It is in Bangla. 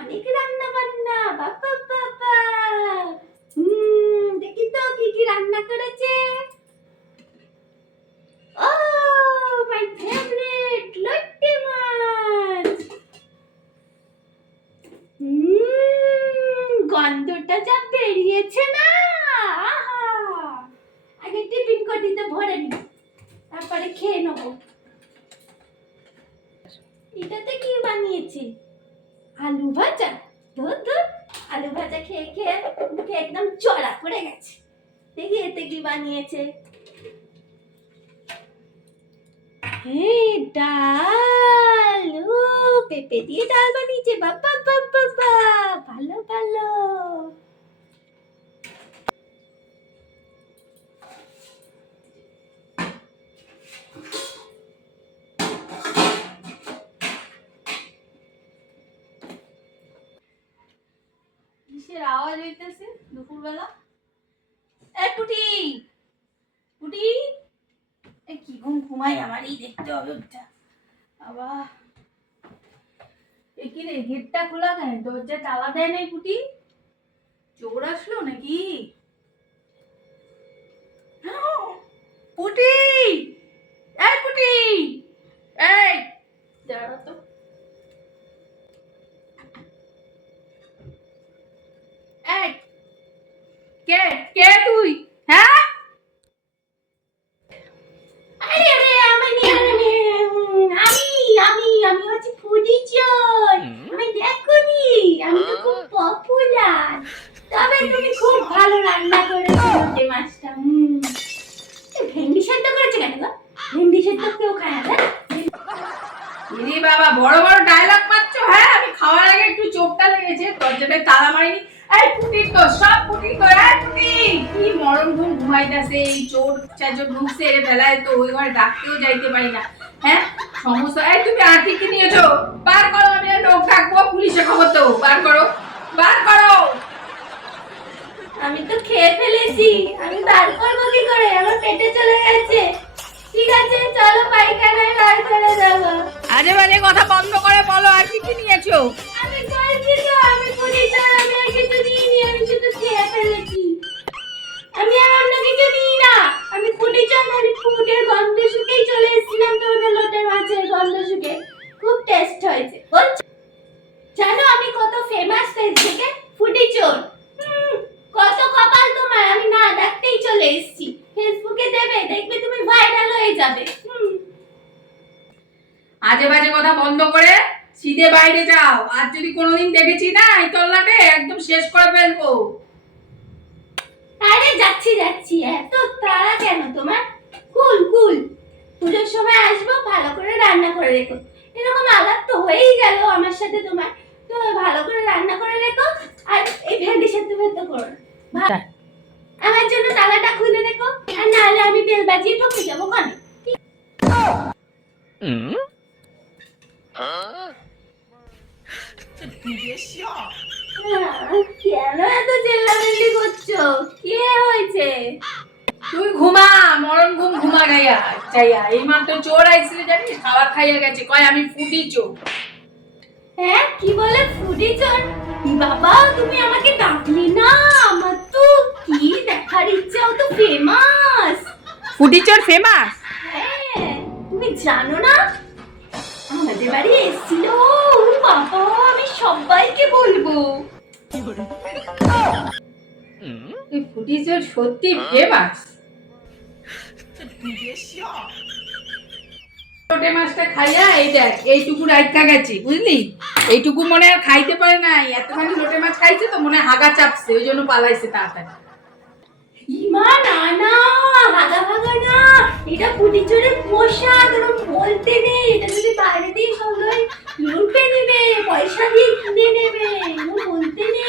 অনেক রান্না বান্না বাবা বাবা দেখি তো কি কি রান্না করেছে। ও মাই ফেভারিট লট্টে মাছ। গন্ধটা যা বেরিয়েছে না। আগে টিফিন কটিতে ভরে নি, তারপরে খেয়ে নেব। এটাতে কি বানিয়েছে? আলু ভাজা, ধর ধর, আলু ভাজা খেয়ে খেয়ে মুখে একদম চড়া পড়ে গেছে। দেখি এতে কি বানিয়েছে। ডাল পেঁপে দিয়ে ডাল বানিয়েছে বাবা বাবা ভালো ভালো। কিসের আওয়াজ হইতেছে দুপুরবেলা? এ টুটি টুটি এ কি ঘুম ঘুমাই আমারই দেখতে হবে ওটা আবার এ কি রে, গেটটা খোলা কেন? দরজা তালা দেয় নাই পুটি? চোর আসলো নাকি? আমি তো খুব পপুলার তবে তুমি খুব ভালো রান্না করেছ লোটে মাছটা। হুম। ভেন্ডি সেদ্ধ করেছে কেন গো? ভেন্ডি সেদ্ধ কেউ খায় না? ইরে বাবা, বড় বড় ডায়লগ মারছ হ্যাঁ? আমি খাওয়ার আগে একটু চোখটা লেগেছে দরজাটা তালা মারিনি। এই পুটির তো, সব পুটির তো এই পুটি। কি মরম ঘুম ঘুমাইতেছে এই চোর চারজন ঢুকছে এর বেলায় তো ওই ঘরে ডাকতেও যাইতে পারি না হ্যাঁ? সমস্যা, এই তুমি আর্থিক কি নিয়েছো, বার করো, আমি আর লোক ডাকবো পুলিশে খবর তো বার করো বার করো আমি তো খেয়ে আমি বার করব কি করে? আমার পেটে চলে গেছে। ঠিক আছে চলো পায়খানায় বার করে দেবো। আজে বাজে কথা বন্ধ করে বলো আর কি কি নিয়েছো? আমি বলছি তো আমি পুরি চাল আমি আর কিছু নিইনি আমি শুধু খেয়ে ফেলেছি। আমি আর অন্য কিছু নিই না। আমি পুরি চাল আর ফুডের গন্ধ শুকেই চলে এসেছিলাম তোমাদের লোটের মাছের গন্ধ শুকে। খুব টেস্ট হয়েছে। জানো আমি কত ফেমাস থেকে? ফুডি চোর হুম, কত কপাল তোমার আমি না ডাকতেই চলে এসেছি। ফেসবুকে দেবে দেখবে তুমি ভাইরাল হয়ে যাবে। আজে বাজে কথা বন্ধ করে সিধে বাইরে যাও। আর যদি কোনোদিন দেখেছি না এই তল্লাটে একদম শেষ করে ফেলব। আরে যাচ্ছি যাচ্ছি। এত তাড়া কেন তোমার? কুল কুল। পুজোর সময় আসব ভালো করে রান্না করে রেখো। এরকম আলাপ তো হয়েই গেল আমার সাথে তোমার। তো ভালো করে রান্না করে রেখো আর এই ভেন্ডি সেদ্ধ ফেদ্ধ করো। আমার জন্য তালাটা খুলে রেখো। আর নাহলে আমি বেল বাজিয়ে ঠকে যাব কনে কেন এত চেল্লামেল্লি করছ? কে হয়েছে? তুই ঘুমা মরণ ঘুম ঘুমা গাইয়া চাইয়া এই মাত্র চোর আইছিল জানিস? খাবার খাইয়া গেছে। কয় আমি ফুটি চোর। হ্যাঁ কি বলে ফুটি চোর? বাবা তুমি আমাকে ডাকলি না আমার তো ও তো ফেমাস চোর ফেমাস হ্যাঁ তুমি জানো না? আমাদের বাড়ি এসেছিল। ও বাবা আমি সবাইকে বলব। সত্যি ফেমাস লোটে মাছটা খাইয়া এই দেখ এইটুকু রাইখা গেছে বুঝলি? এইটুকু মনে আর খাইতে পারে নাই। এতখানি লোটে মাছ খাইছে তো মনে হয় হাগা চাপছে ওই জন্য পালাইছে তাড়াতাড়ি। ইমা না না হাগা ভাগা না এটা পুটির চোরের পোশাক এরকম বলতে নেই। এটা যদি বাইরে দিয়ে সবাই লুটে নেবে, পয়সা দিয়ে কিনে নেবে বলতে নেই।